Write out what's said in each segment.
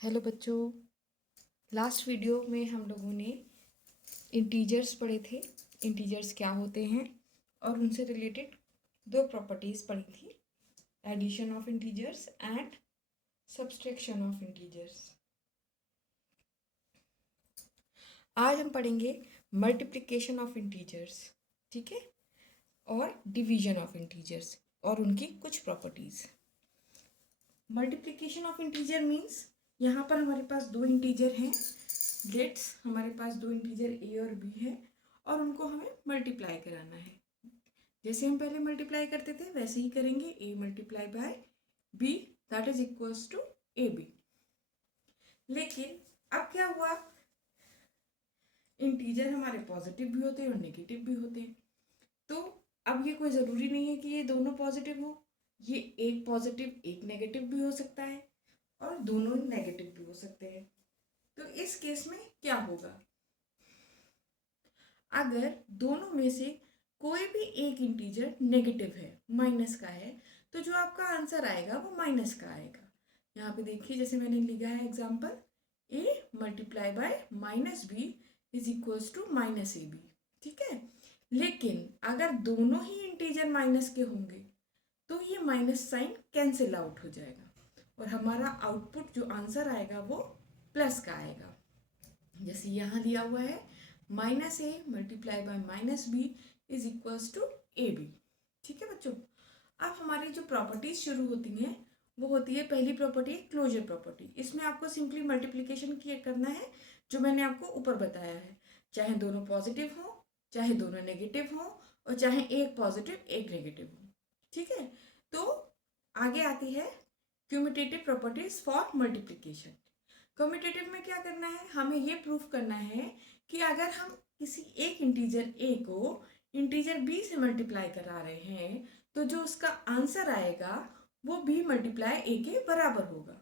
Hello बच्चों। Last video में हम लोगों ने इंटीजर्स पढ़े थे। इंटीजर्स क्या होते हैं और उनसे रिलेटेड दो प्रॉपर्टीज़ पढ़ी थी, addition of integers and subtraction of integers. आज हम पढ़ेंगे मल्टीप्लिकेशन ऑफ इंटीजर्स, ठीक है, और डिवीजन ऑफ इंटीजर्स और उनकी कुछ properties. Multiplication of integer means यहाँ पर हमारे पास दो इंटीजर हैं, लेट्स हमारे पास दो इंटीजर ए और बी है और उनको हमें मल्टीप्लाई कराना है। जैसे हम पहले मल्टीप्लाई करते थे वैसे ही करेंगे, A multiply by B that is equals to A B. लेकिन अब क्या हुआ, इंटीजर हमारे पॉजिटिव भी होते हैं और नेगेटिव भी होते हैं। तो अब ये कोई ज़रूरी नहीं है कि ये दोनों पॉजिटिव हो, ये एक पॉजिटिव एक नेगेटिव भी हो सकता है और दोनों नेगेटिव भी हो सकते हैं। तो इस केस में क्या होगा, अगर दोनों में से कोई भी एक इंटीजर नेगेटिव है, माइनस का है, तो जो आपका आंसर आएगा वो माइनस का आएगा। यहाँ पे देखिए जैसे मैंने लिखा है example, A multiply by minus B is equals to minus A B, ठीक है। लेकिन अगर दोनों ही इंटीजर माइनस के होंगे तो ये माइनस साइन कैंसिल आउट हो जाएगा और हमारा आउटपुट जो आंसर आएगा वो प्लस का आएगा। जैसे यहाँ दिया हुआ है minus A multiply by minus B is equals to A B, ठीक है बच्चों। अब हमारी जो प्रॉपर्टीज शुरू होती हैं वो होती है, पहली प्रॉपर्टी है क्लोजर प्रॉपर्टी। इसमें आपको सिंपली मल्टीप्लिकेशन किया करना है जो मैंने आपको ऊपर बताया है, चाहे दोनों पॉजिटिव हो चाहे दोनों नेगेटिव हो और चाहे एक पॉजिटिव एक नेगेटिव हो, ठीक है। तो आगे आती है क्यूमुटेटिव प्रॉपर्टीज फॉर मल्टीप्लिकेशन। कम्यूटेटिव में क्या करना है, हमें ये प्रूफ करना है कि अगर हम किसी एक इंटीजर ए को इंटीजर बी से मल्टीप्लाई करा रहे हैं तो जो उसका आंसर आएगा वो बी मल्टीप्लाई ए के बराबर होगा।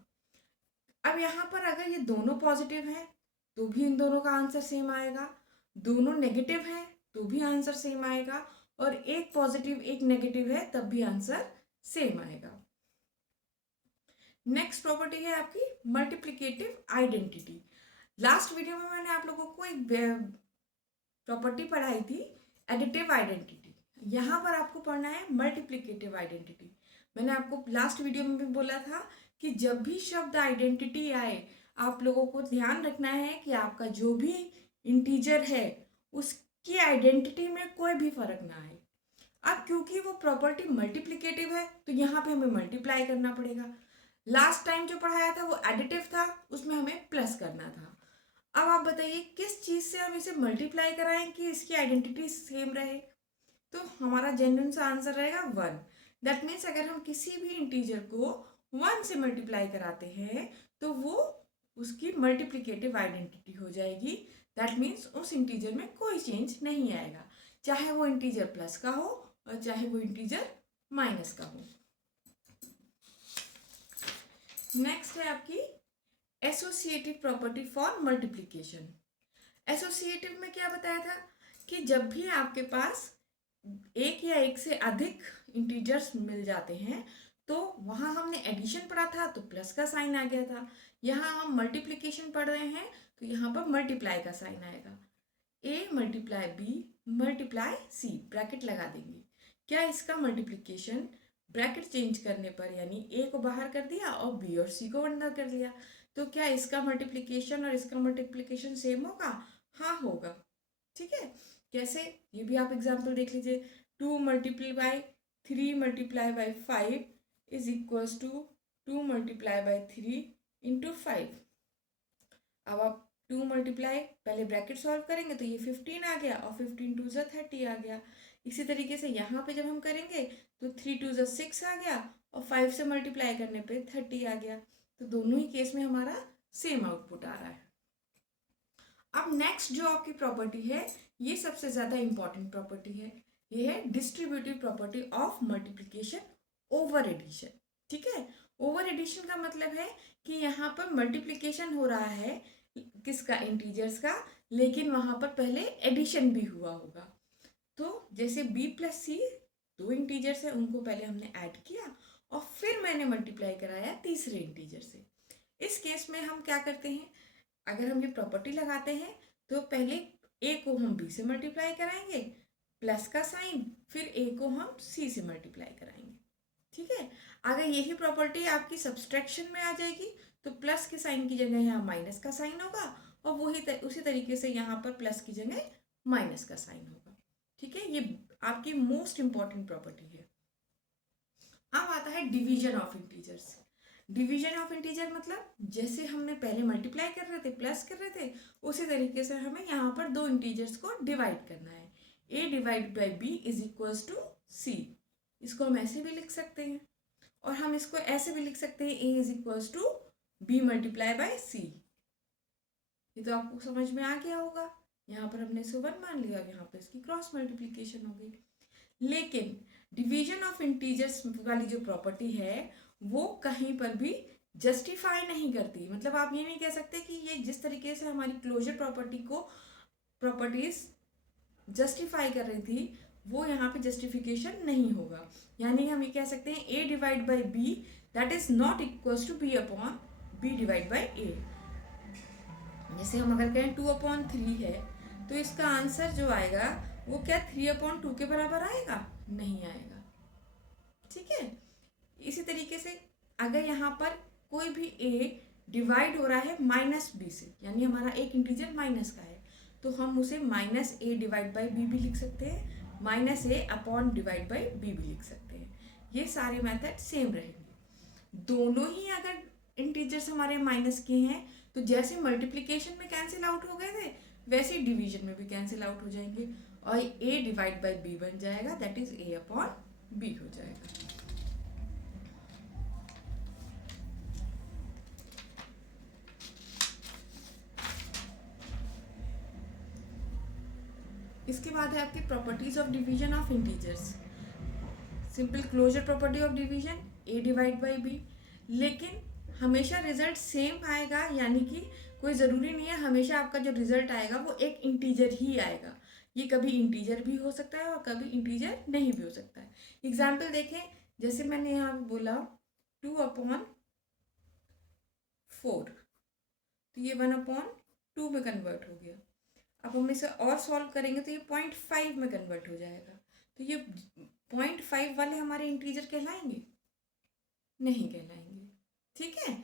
अब यहाँ पर अगर ये दोनों पॉजिटिव हैं तो भी इन दोनों का आंसर सेम आएगा, दोनों नेगेटिव हैं तो भी आंसर सेम आएगा, और एक पॉजिटिव एक नेगेटिव है तब भी आंसर सेम आएगा। नेक्स्ट प्रॉपर्टी है आपकी मल्टीप्लिकेटिव आइडेंटिटी। लास्ट वीडियो में मैंने आप लोगों को एक प्रॉपर्टी पढ़ाई थी, एडिटिव आइडेंटिटी। यहाँ पर आपको पढ़ना है मल्टीप्लिकेटिव आइडेंटिटी। मैंने आपको लास्ट वीडियो में भी बोला था कि जब भी शब्द आइडेंटिटी आए आप लोगों को ध्यान रखना है कि आपका जो भी इंटीजर है उसकी आइडेंटिटी में कोई भी फर्क ना आए। अब क्योंकि वो प्रॉपर्टी मल्टीप्लिकेटिव है तो यहाँ पे हमें मल्टीप्लाई करना पड़ेगा। लास्ट टाइम जो पढ़ाया था वो एडिटिव था, उसमें हमें प्लस करना था। अब आप बताइए किस चीज़ से हम इसे मल्टीप्लाई कराएं कि इसकी आइडेंटिटी सेम रहे। तो हमारा जेन्युइन सा आंसर रहेगा 1। दैट मीन्स अगर हम किसी भी इंटीजर को 1 से मल्टीप्लाई कराते हैं तो वो उसकी मल्टीप्लिकेटिव आइडेंटिटी हो जाएगी। दैट मीन्स उस इंटीजर में कोई चेंज नहीं आएगा, चाहे वो इंटीजर प्लस का हो और चाहे वो इंटीजर माइनस का हो। नेक्स्ट है आपकी associative property for multiplication. Associative में क्या बताया था कि जब भी आपके पास एक या एक से अधिक इंटीजर्स मिल जाते हैं तो वहाँ हमने एडिशन पढ़ा था तो प्लस का साइन आ गया था, यहाँ हम मल्टीप्लिकेशन पढ़ रहे हैं तो यहाँ पर मल्टीप्लाई का साइन आएगा। A multiply B multiply C, bracket लगा देंगे। क्या इसका मल्टीप्लिकेशन ब्रैकेट चेंज करने पर यानी ए को बाहर कर दिया और बी और सी को अंदर कर दिया, तो क्या इसका मल्टीप्लिकेशन और इसका मल्टीप्लिकेशन सेम होगा? हाँ होगा, ठीक है। कैसे, ये भी आप एग्जाम्पल देख लीजिए। 2 multiply by 3 multiply by 5 is equals to 2 multiply by 3 into 5। अब आप 2 मल्टीप्लाई पहले ब्रैकेट सॉल्व करेंगे तो ये 15 आ गया और 15 2 30 आ गया। इसी तरीके से यहाँ पे जब हम करेंगे तो 3 2 6 आ गया और 5 से मल्टीप्लाई करने पे 30 आ गया। तो दोनों ही केस में हमारा सेम आउटपुट आ रहा है। अब नेक्स्ट जो आपकी प्रॉपर्टी है ये सबसे ज़्यादा इंपॉर्टेंट प्रॉपर्टी है, ये है distributive property of multiplication over addition, ठीक है। ओवर एडिशन का मतलब है कि यहाँ पर मल्टीप्लिकेशन हो रहा है किसका, इंटीजर्स का, लेकिन वहाँ पर पहले एडिशन भी हुआ होगा। तो जैसे b प्लस सी दो इंटीजर्स है उनको पहले हमने ऐड किया और फिर मैंने मल्टीप्लाई कराया तीसरे इंटीजर से। इस केस में हम क्या करते हैं, अगर हम ये प्रॉपर्टी लगाते हैं तो पहले a को हम b से मल्टीप्लाई कराएंगे प्लस का साइन, फिर a को हम c से मल्टीप्लाई कराएंगे। ठीक है, अगर यही प्रॉपर्टी आपकी सब्सट्रैक्शन में आ जाएगी तो प्लस के साइन की जगह यहाँ माइनस का साइन होगा और उसी तरीके से यहाँ पर प्लस की जगह माइनस का साइन होगा। ठीक है, ये आपकी मोस्ट इंपॉर्टेंट प्रॉपर्टी है। अब आता है division of integers. Division of integer मतलब जैसे हमने पहले मल्टीप्लाई कर रहे थे, प्लस कर रहे थे, उसी तरीके से हमें यहाँ पर दो इंटीजर्स को डिवाइड करना है। a divide by b is equals to c। इसको हम ऐसे भी लिख सकते हैं और हम इसको ऐसे भी लिख सकते हैं a is equals to b multiply by c। ये तो आपको समझ में आ गया होगा। यहाँ पर हमने इसे 1 मान लिया, यहाँ पर इसकी क्रॉस मल्टीप्लीकेशन हो गई। लेकिन डिवीजन ऑफ इंटीजर्स वाली जो प्रॉपर्टी है वो कहीं पर भी जस्टिफाई नहीं करती। मतलब आप ये नहीं कह सकते कि ये जिस तरीके से हमारी क्लोजर प्रॉपर्टी को प्रॉपर्टीज जस्टिफाई कर रही थी वो यहाँ पे जस्टिफिकेशन नहीं होगा। यानी हम ये कह सकते हैं a divide by b that is not equals to b upon b divide by a। जैसे हम अगर कहें 2/3 है तो इसका आंसर जो आएगा वो क्या 3/2 के बराबर आएगा? नहीं आएगा। ठीक है, इसी तरीके से अगर यहाँ पर कोई भी a डिवाइड हो रहा है माइनस b से, यानी हमारा एक इंटीजर माइनस का है, तो हम उसे minus a divide by b भी लिख सकते हैं, minus a upon divide by b भी लिख सकते हैं। ये सारे मेथड सेम रहेंगे। दोनों ही अगर इंटीजर्स हमारे माइनस के हैं तो जैसे मल्टीप्लिकेशन में कैंसिल आउट हो गए थे वैसे ही डिवीजन में भी कैंसिल आउट हो जाएंगे और a डिवाइड बाई b बन जाएगा, that is a upon b हो जाएगा। इसके बाद है आपकी properties of division of integers. Simple closure property of division a divide by b, लेकिन हमेशा रिजल्ट सेम आएगा, यानी कि कोई ज़रूरी नहीं है हमेशा आपका जो रिजल्ट आएगा वो एक इंटीजर ही आएगा। ये कभी इंटीजर भी हो सकता है और कभी इंटीजर नहीं भी हो सकता है। एग्जाम्पल देखें, जैसे मैंने यहाँ बोला 2/4 तो ये 1/2 में कन्वर्ट हो गया। अब हम इसे और सॉल्व करेंगे तो ये 0.5 में कन्वर्ट हो जाएगा। तो ये 0.5 वाले हमारे इंटीजर कहलाएंगे? नहीं कहलाएंगे। ठीक है,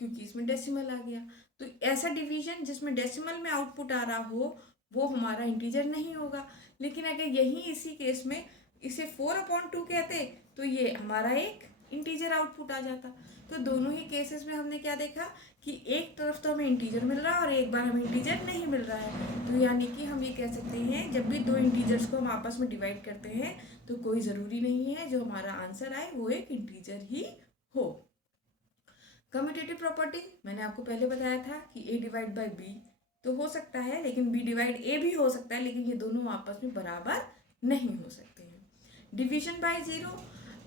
क्योंकि इसमें डेसिमल आ गया। तो ऐसा डिवीजन जिसमें डेसिमल में आउटपुट आ रहा हो वो हमारा इंटीजर नहीं होगा। लेकिन अगर यही इसी केस में इसे 4/2 कहते तो ये हमारा एक इंटीजर आउटपुट आ जाता। तो दोनों ही केसेस में हमने क्या देखा कि एक तरफ तो हमें इंटीजर मिल रहा है और एक बार हमें इंटीजर नहीं मिल रहा है। तो यानी कि हम ये कह सकते हैं जब भी दो इंटीजर्स को हम आपस में डिवाइड करते हैं तो कोई ज़रूरी नहीं है जो हमारा आंसर आए वो एक इंटीजर ही हो। कम्यूटेटिव प्रॉपर्टी मैंने आपको पहले बताया था कि a डिवाइड बाई b तो हो सकता है, लेकिन b डिवाइड a भी हो सकता है, लेकिन ये दोनों आपस में बराबर नहीं हो सकते हैं। डिवीजन बाय ज़ीरो,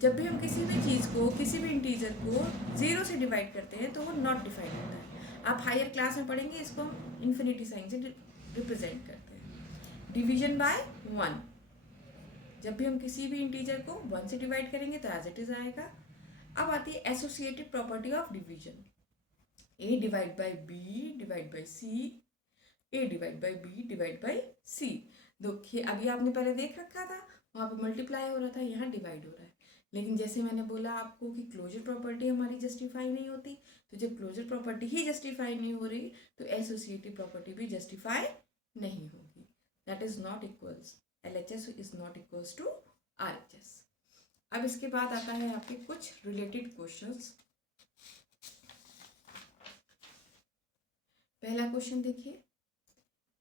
जब भी हम किसी भी चीज़ को, किसी भी इंटीजर को ज़ीरो से डिवाइड करते हैं तो वो नॉट डिफाइंड होता है। आप हायर क्लास में पढ़ेंगे, इसको हम इन्फिनिटी साइन से रिप्रेजेंट करते हैं। डिवीजन बाय 1, जब भी हम किसी भी इंटीजर को 1 से डिवाइड करेंगे तो एज इट इज़ आएगा। अब आती है associative property of division, a divide by b divide by c, a divide by b divide by c। देखिए अभी आपने पहले देख रखा था वहाँ पे मल्टीप्लाई हो रहा था, यहाँ डिवाइड हो रहा है। लेकिन जैसे मैंने बोला आपको कि क्लोजर प्रॉपर्टी हमारी जस्टिफाई नहीं होती, तो जब क्लोजर प्रॉपर्टी ही जस्टिफाई नहीं हो रही तो एसोसिएटिव प्रॉपर्टी भी जस्टिफाई नहीं होगी। That is not equals, LHS is not equals to RHS। अब इसके बाद आता है आपके कुछ रिलेटेड क्वेश्चंस। पहला क्वेश्चन देखिए,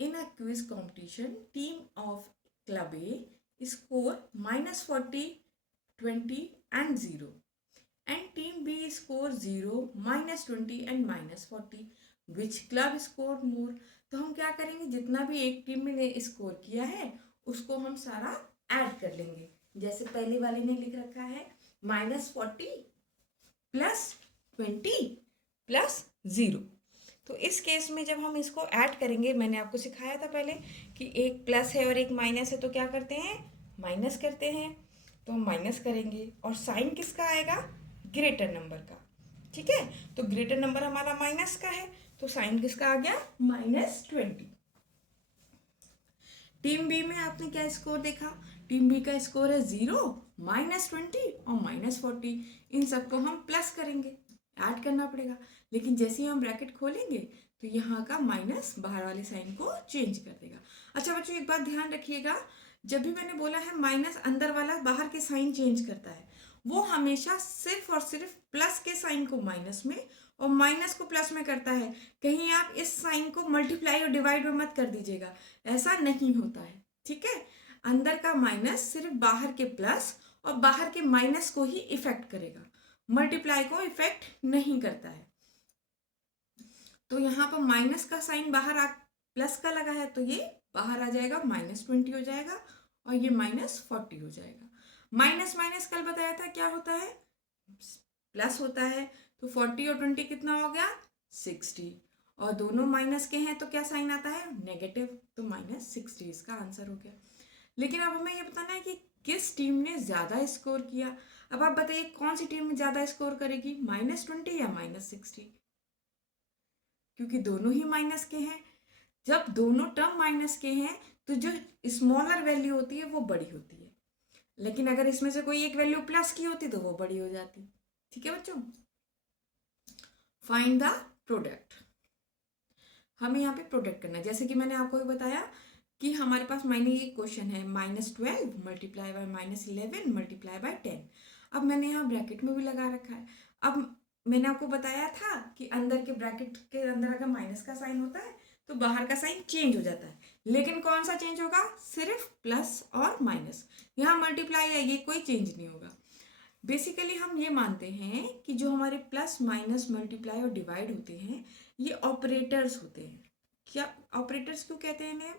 in a quiz competition team of club A score -40, 20 and 0 and team B score 0, -20 and -40, which club scored more? तो हम क्या करेंगे, जितना भी एक टीम ने स्कोर किया है उसको हम सारा ऐड कर लेंगे। जैसे पहले वाले ने लिख रखा है -40 + 20 + 0। तो इस केस में जब हम इसको ऐड करेंगे, मैंने आपको सिखाया था पहले कि एक प्लस है और एक माइनस है तो क्या करते हैं, माइनस करते हैं। तो हम माइनस करेंगे और साइन किसका आएगा, ग्रेटर नंबर का। ठीक है, तो ग्रेटर नंबर हमारा माइनस का है, तो साइन किसका आ गया, -20। टीम बी में आपने क्या स्कोर देखा, टीम बी का स्कोर है 0, -20 और -40। इन सबको हम प्लस करेंगे, ऐड करना पड़ेगा, लेकिन जैसे ही हम ब्रैकेट खोलेंगे तो यहाँ का माइनस बाहर वाले साइन को चेंज कर देगा। अच्छा बच्चों, एक बात ध्यान रखिएगा, जब भी मैंने बोला है माइनस अंदर वाला बाहर के साइन चेंज करता है, वो हमेशा सिर्फ और सिर्फ प्लस के साइन को माइनस में और माइनस को प्लस में करता है। कहीं आप इस साइन को मल्टीप्लाई और डिवाइड में मत कर दीजिएगा, ऐसा नहीं होता है। ठीक है, अंदर का माइनस सिर्फ बाहर के प्लस और बाहर के माइनस को ही इफेक्ट करेगा, मल्टीप्लाई को इफेक्ट नहीं करता है। तो यहाँ पर माइनस का साइन बाहर प्लस का लगा है, तो ये बाहर आ जाएगा, -20 हो जाएगा और ये -40 हो जाएगा। माइनस माइनस कल बताया था क्या होता है, प्लस होता है, तो 40 और 20 कितना हो गया, 60, और दोनों माइनस के हैं तो क्या साइन आता है, नेगेटिव, तो -60 इसका आंसर हो गया। लेकिन अब हमें ये बताना है कि किस टीम ने ज़्यादा स्कोर किया। अब आप बताइए कौन सी टीम ज़्यादा स्कोर करेगी, -20 या -60, क्योंकि दोनों ही माइनस के हैं। जब दोनों टर्म माइनस के हैं तो जो स्मॉलर वैल्यू होती है वो बड़ी होती है, लेकिन अगर इसमें से कोई एक वैल्यू प्लस की होती तो वो बड़ी हो जाती। ठीक है बच्चों, फाइंड द प्रोडक्ट, हमें यहाँ पे प्रोडक्ट करना है। जैसे कि मैंने आपको बताया कि हमारे पास ये क्वेश्चन है, -12 मल्टीप्लाई बाय -11 मल्टीप्लाई बाय 10। अब मैंने यहाँ ब्रैकेट में भी लगा रखा है। अब मैंने आपको बताया था कि अंदर के ब्रैकेट के अंदर अगर माइनस का साइन होता है तो बाहर का साइन चेंज हो जाता है, लेकिन कौन सा चेंज होगा, सिर्फ प्लस और माइनस। यहाँ मल्टीप्लाई है, ये कोई चेंज नहीं होगा। बेसिकली हम ये मानते हैं कि जो हमारे प्लस माइनस मल्टीप्लाई और डिवाइड होते हैं ये ऑपरेटर्स होते हैं। क्या ऑपरेटर्स क्यों कहते हैं इन्हें,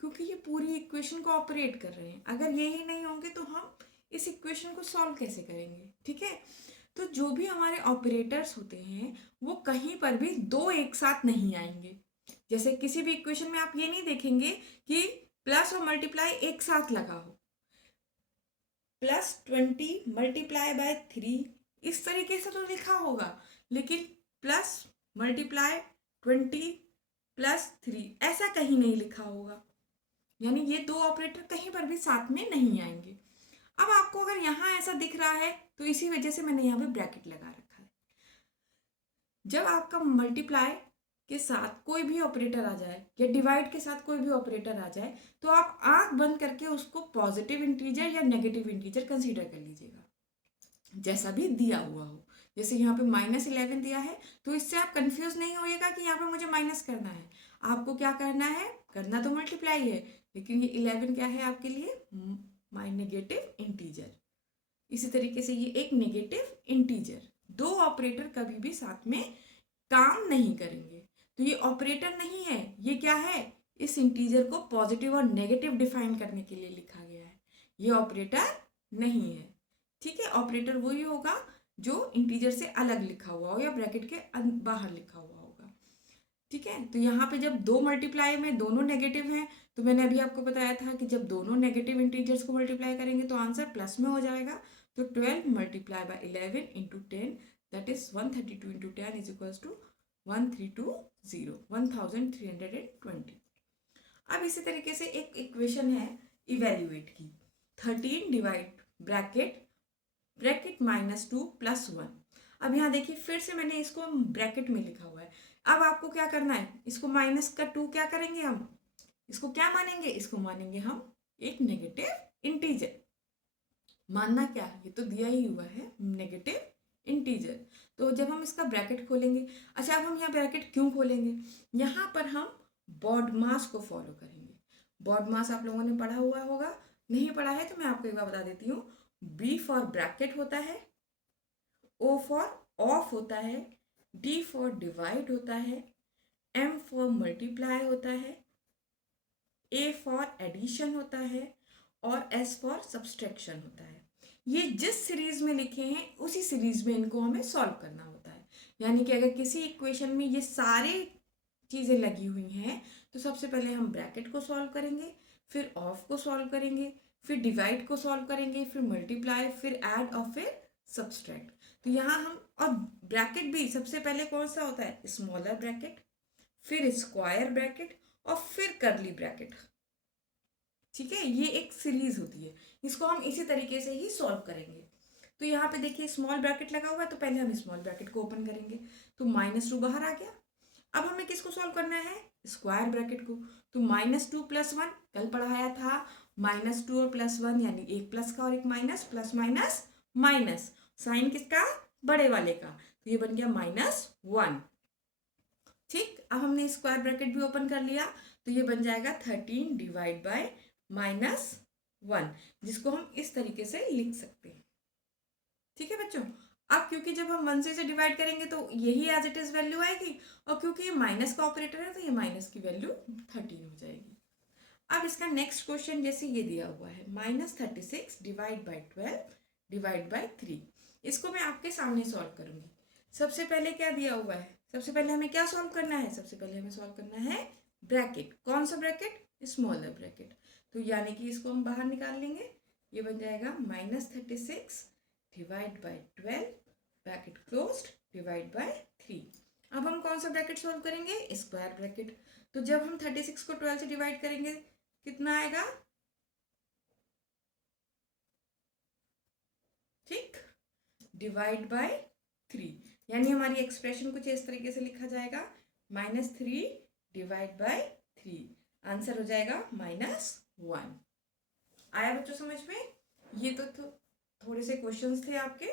क्योंकि ये पूरी इक्वेशन को ऑपरेट कर रहे हैं। अगर ये ही नहीं होंगे तो हम इस इक्वेशन को सॉल्व कैसे करेंगे। ठीक है, तो जो भी हमारे ऑपरेटर्स होते हैं वो कहीं पर भी दो एक साथ नहीं आएंगे। जैसे किसी भी इक्वेशन में आप ये नहीं देखेंगे कि प्लस और मल्टीप्लाई एक साथ लगा हो, +20 मल्टीप्लाई बाय 3 इस तरीके से तो लिखा होगा, लेकिन प्लस मल्टीप्लाई 20 + 3 ऐसा कहीं नहीं लिखा होगा। यानी ये दो ऑपरेटर कहीं पर भी साथ में नहीं आएंगे। अब आपको अगर यहाँ ऐसा दिख रहा है तो इसी वजह से मैंने यहाँ पे ब्रैकेट लगा रखा है। जब आपका मल्टीप्लाई के साथ कोई भी ऑपरेटर आ जाए या डिवाइड के साथ कोई भी ऑपरेटर आ जाए तो आप आंख बंद करके उसको पॉजिटिव इंटीजर या नेगेटिव इंटीजर कंसीडर कर लीजिएगा, जैसा भी दिया हुआ हो। जैसे यहाँ पे -11 दिया है तो इससे आप कंफ्यूज नहीं होइएगा कि यहाँ पे मुझे माइनस करना है। आपको क्या करना है, करना तो मल्टीप्लाई है, लेकिन ये 11 क्या है आपके लिए, नेगेटिव इंटीजर। इसी तरीके से ये एक नेगेटिव इंटीजर, दो ऑपरेटर कभी भी साथ में काम नहीं करेंगे। तो ये ऑपरेटर नहीं है, ये क्या है, इस इंटीजर को पॉजिटिव और नेगेटिव डिफाइन करने के लिए लिखा गया है, ये ऑपरेटर नहीं है। ठीक है, ऑपरेटर वही होगा जो इंटीजर से अलग लिखा हुआ हो या ब्रैकेट के बाहर लिखा हुआ होगा। ठीक है, तो यहाँ पे जब दो मल्टीप्लाई में दोनों नेगेटिव हैं तो मैंने अभी आपको बताया था कि जब दोनों नेगेटिव इंटीजर्स को मल्टीप्लाई करेंगे तो आंसर प्लस में हो जाएगा। तो 12 multiply by 11 into 10 that is 132 into 10 is equals to 1320 1320। अब इसी तरीके से एक इक्वेशन है इवेल्युएट की, 13 डिवाइड ब्रैकेट -2 + 1। अब यहाँ देखिए फिर से मैंने इसको ब्रैकेट में लिखा हुआ है। अब आपको क्या करना है, इसको -2 क्या करेंगे, हम इसको क्या मानेंगे, इसको मानेंगे हम एक नेगेटिव इंटीजर। मानना क्या, ये तो दिया ही हुआ है नेगेटिव इंटीजर। तो जब हम इसका ब्रैकेट खोलेंगे, अच्छा अब हम यहाँ ब्रैकेट क्यों खोलेंगे, यहाँ पर हम बॉडमास को फॉलो करेंगे। बॉडमास आप लोगों ने पढ़ा हुआ होगा, नहीं पढ़ा है तो मैं आपको एक बार बता देती हूँ। B फॉर ब्रैकेट होता है, O फॉर ऑफ होता है, D फॉर डिवाइड होता है, M फॉर मल्टीप्लाई होता है, A फॉर एडिशन होता है और S फॉर सब्सट्रैक्शन होता है। ये जिस सीरीज में लिखे हैं उसी सीरीज में इनको हमें सॉल्व करना होता है। यानी कि अगर किसी इक्वेशन में ये सारे चीज़ें लगी हुई हैं तो सबसे पहले हम ब्रैकेट को सॉल्व करेंगे, फिर ऑफ को सॉल्व करेंगे, फिर डिवाइड को सॉल्व करेंगे, फिर मल्टीप्लाई, फिर ऐड और फिर सब्सट्रैक्ट। तो यहाँ हम, और ब्रैकेट भी सबसे पहले कौन सा होता है, स्मॉलर ब्रैकेट, फिर स्क्वायर ब्रैकेट और फिर कर्ली ब्रैकेट। ठीक है, ये एक सीरीज होती है, इसको हम इसी तरीके से ही सॉल्व करेंगे। तो यहाँ पे देखिए स्मॉल ब्रैकेट लगा हुआ है, तो पहले हम स्मॉल ब्रैकेट को ओपन करेंगे, तो -2 बाहर आ गया। अब हमें किसको सॉल्व करना है, स्क्वायर ब्रैकेट को। तो -2 + 1 कल पढ़ाया था, -2 और +1 यानी एक प्लस का और एक minus, plus minus minus, sign किसका, बड़े वाले का, तो ये बन गया -1। ठीक, अब हमने स्क्वायर ब्रैकेट भी ओपन कर लिया, तो ये बन जाएगा 13 डिवाइड बाय -1, जिसको हम इस तरीके से लिख सकते हैं। ठीक है बच्चों, अब क्योंकि जब हम 1 से डिवाइड करेंगे तो यही एज इट इज वैल्यू आएगी, और क्योंकि ये माइनस का ऑपरेटर है तो ये माइनस की वैल्यू 13 हो जाएगी। अब इसका नेक्स्ट क्वेश्चन जैसे ये दिया हुआ है, -36 डिवाइड बाय 12 डिवाइड बाय 3, इसको मैं आपके सामने सॉल्व करूंगी। सबसे पहले क्या दिया हुआ है, सबसे पहले हमें क्या सॉल्व करना है, सबसे पहले हमें सॉल्व करना है ब्रैकेट। कौन सा ब्रैकेट, स्मॉलर ब्रैकेट, तो यानी कि इसको हम बाहर निकाल लेंगे, ये बन जाएगा -36 divide by 12 bracket closed divide by 3। अब हम कौन सा ब्रैकेट सॉल्व करेंगे, स्क्वायर ब्रैकेट। तो जब हम 36 को 12 से डिवाइड करेंगे कितना आएगा, ठीक, डिवाइड बाय 3, यानी हमारी एक्सप्रेशन कुछ इस तरीके से लिखा जाएगा, -3 डिवाइड बाय 3, आंसर हो जाएगा -1। आया बच्चों समझ में? ये तो थोड़े से क्वेश्चंस थे आपके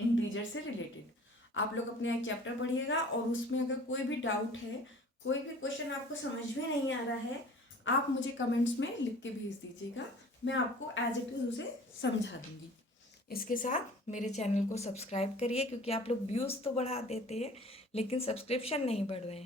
इंटीजर से रिलेटेड। आप लोग अपने एक चैप्टर पढ़िएगा, और उसमें अगर कोई भी डाउट है, कोई भी क्वेश्चन आपको समझ में नहीं आ रहा है, आप मुझे कमेंट्स में लिख के भेज दीजिएगा, मैं आपको एज इट इज उसे समझा दूंगी। इसके साथ मेरे चैनल को सब्सक्राइब करिए, क्योंकि आप लोग व्यूज़ तो बढ़ा देते हैं लेकिन सब्सक्रिप्शन नहीं बढ़ रहे हैं।